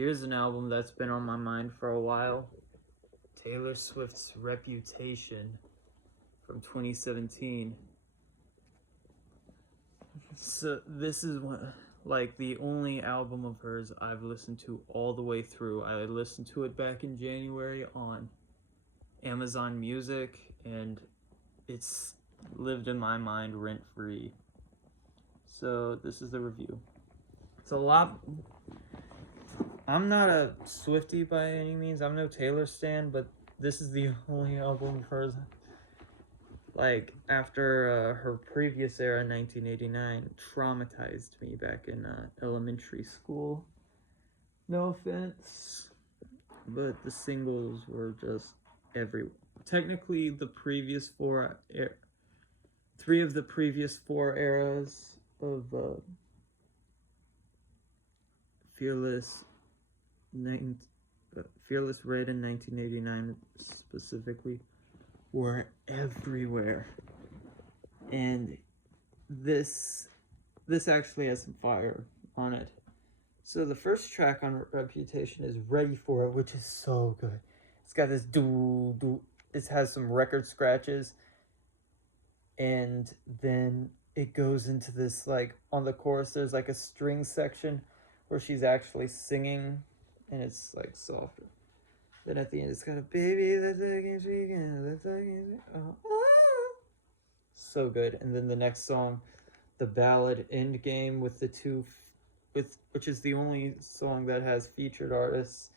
Here's an album that's been on my mind for a while. Taylor Swift's Reputation from 2017. So this is one, like the only album of hers I've listened to all the way through. I listened to it back in January on Amazon Music, and it's lived in my mind rent-free. So this is the review. It's a lot. I'm not a Swiftie by any means. I'm no Taylor stan, but this is the only album of hers. Like, after her previous era in 1989 traumatized me back in elementary school. No offense, but the singles were just everywhere. Technically, the previous three of the previous four eras of Fearless Red in 1989 specifically were everywhere, and this actually has some fire on it. So the first track on Reputation is Ready For It, which is so good. It's got this do. It has some record scratches, and then it goes into this, like, on the chorus there's like a string section where she's actually singing, and it's like softer. Then at the end it's got a baby that's against weekend, that's against so good. And then the next song, the ballad Endgame, with the two which is the only song that has featured artists,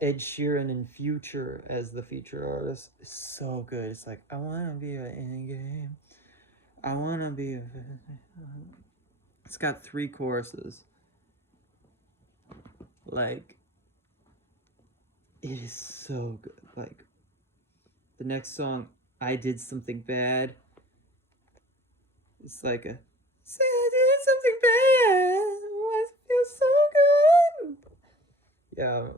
Ed Sheeran and Future as the featured artist, is so good. It's like, I wanna be an Endgame, I wanna be a... It's got 3 choruses. Like, it is so good. Like, the next song, I Did Something Bad, it's like a, say I did something bad, why does it feel so good? Yeah,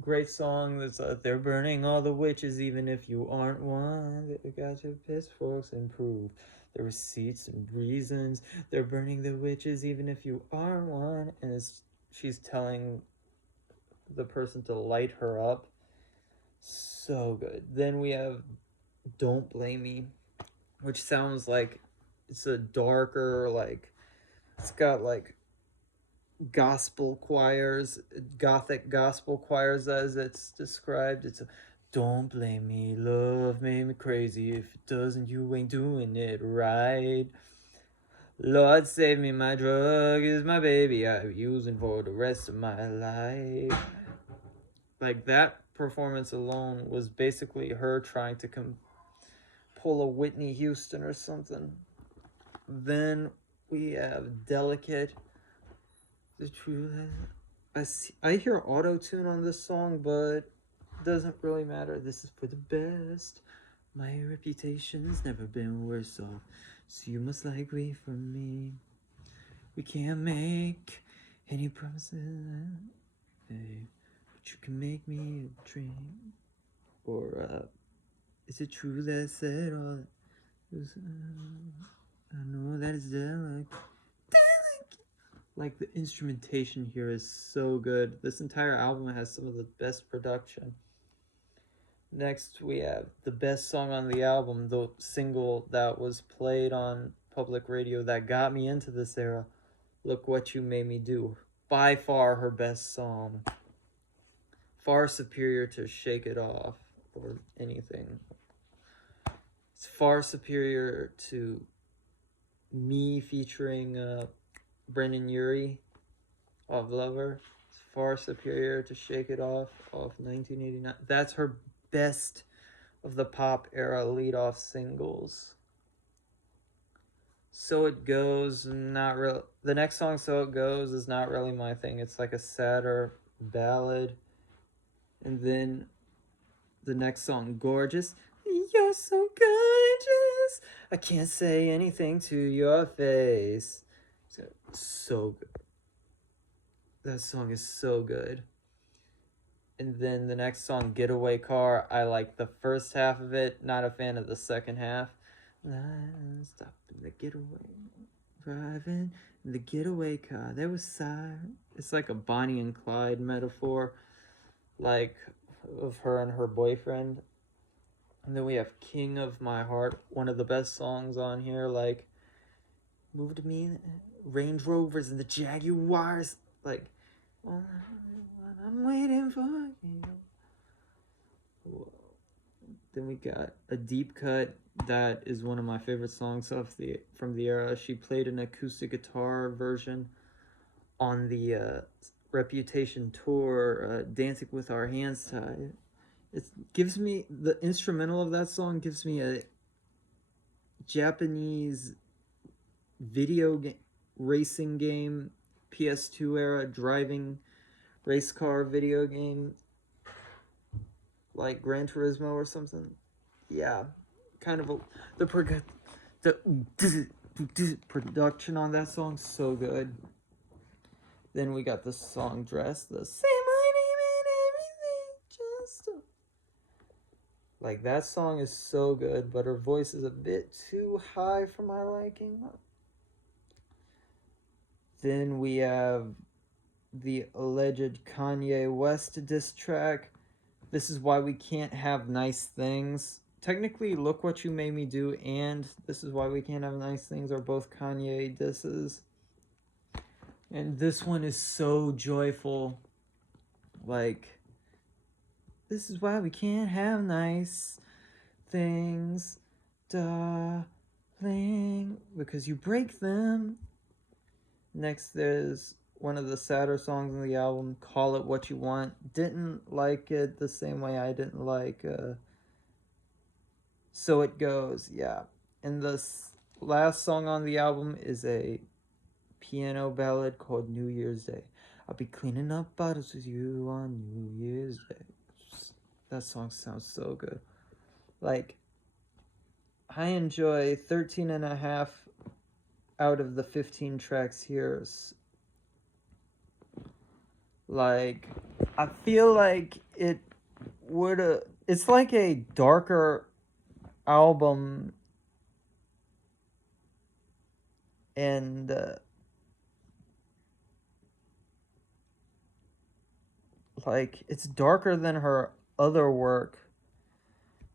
great song. That's they're burning all the witches, even if you aren't one. They got your pitchforks and prove the receipts and reasons. They're burning the witches, even if you aren't one. And she's telling the person to light her up. So good. Then we have Don't Blame Me, which sounds like it's a darker, like, it's got like gospel choirs, gothic gospel choirs as it's described. It's a, don't blame me, love made me crazy. If it doesn't, you ain't doing it right. Lord save me, my drug is my baby, I'm using for the rest of my life. Like, that performance alone was basically her trying to pull a Whitney Houston or something. Then we have Delicate. The truth, I hear auto-tune on this song, but it doesn't really matter. This is for the best. My reputation's never been worse off, so you must like wait for me. We can't make any promises, babe, but you can make me a dream. Or is it true that I said all that? I know that it's delicate. Like, the instrumentation here is so good. This entire album has some of the best production. Next, we have the best song on the album, the single that was played on public radio that got me into this era, Look What You Made Me Do. By far her best song. Far superior to Shake It Off or anything. It's far superior to Me featuring Brendan Urie of Lover. It's far superior to Shake It Off 1989. That's her best of the pop era lead-off singles. So It Goes, not real. The next song, So It Goes, is not really my thing. It's like a sadder ballad. And then the next song, Gorgeous. You're so gorgeous, I can't say anything to your face. So good. That song is so good. And then the next song, Getaway Car, I like the first half of it, not a fan of the second half. Stop in the getaway, driving in the getaway car, there was siren, it's like a Bonnie and Clyde metaphor, like of her and her boyfriend. And then we have King of My Heart, one of the best songs on here, like Move to Me, Range Rovers and the Jaguars, like I'm waiting for you. Then we got a deep cut that is one of my favorite songs from the era. She played an acoustic guitar version on the Reputation tour, Dancing with Our Hands Tied. It gives me, the instrumental of that song gives me a Japanese racing game, PS2 era driving race car video game, like Gran Turismo or something. Yeah, kind of the production on that song so good. Then we got the song Dress, the Say My Name and Everything Just like that song is so good, but her voice is a bit too high for my liking. Then we have the alleged Kanye West diss track, This Is Why We Can't Have Nice Things. Technically, Look What You Made Me Do and This Is Why We Can't Have Nice Things are both Kanye disses. And this one is so joyful. Like, this is why we can't have nice things, darling, because you break them. Next, there's one of the sadder songs on the album, Call It What You Want. Didn't like it the same way I didn't like So It Goes, yeah. And the last song on the album is a piano ballad called New Year's Day. I'll be cleaning up bottles with you on New Year's Day. That song sounds so good. Like, I enjoy 13 and a half out of the 15 tracks here. Like, I feel like it would it's like a darker album, and like, it's darker than her other work.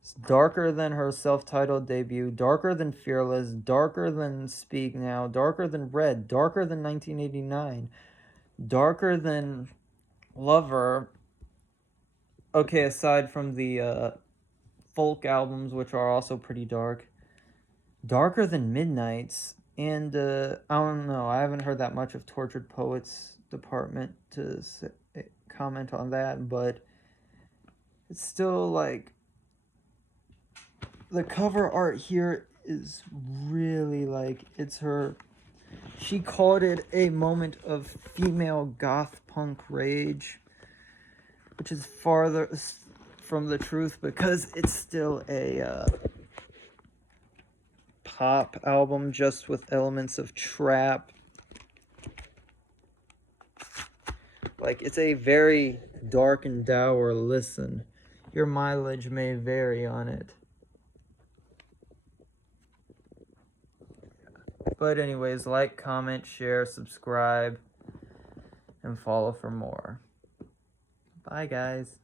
It's darker than her self-titled debut, darker than Fearless, darker than Speak Now, darker than Red, darker than 1989, darker than Lover. Okay, aside from the folk albums, which are also pretty dark. Darker than Midnight's, and I don't know, I haven't heard that much of Tortured Poets Department to comment on that, but it's still like, the cover art here is really like, it's her, she called it a moment of female goth punk rage, which is farther from the truth because it's still a pop album just with elements of trap. Like, it's a very dark and dour listen. Your mileage may vary on it. But anyways, like, comment, share, subscribe, and follow for more. Bye, guys.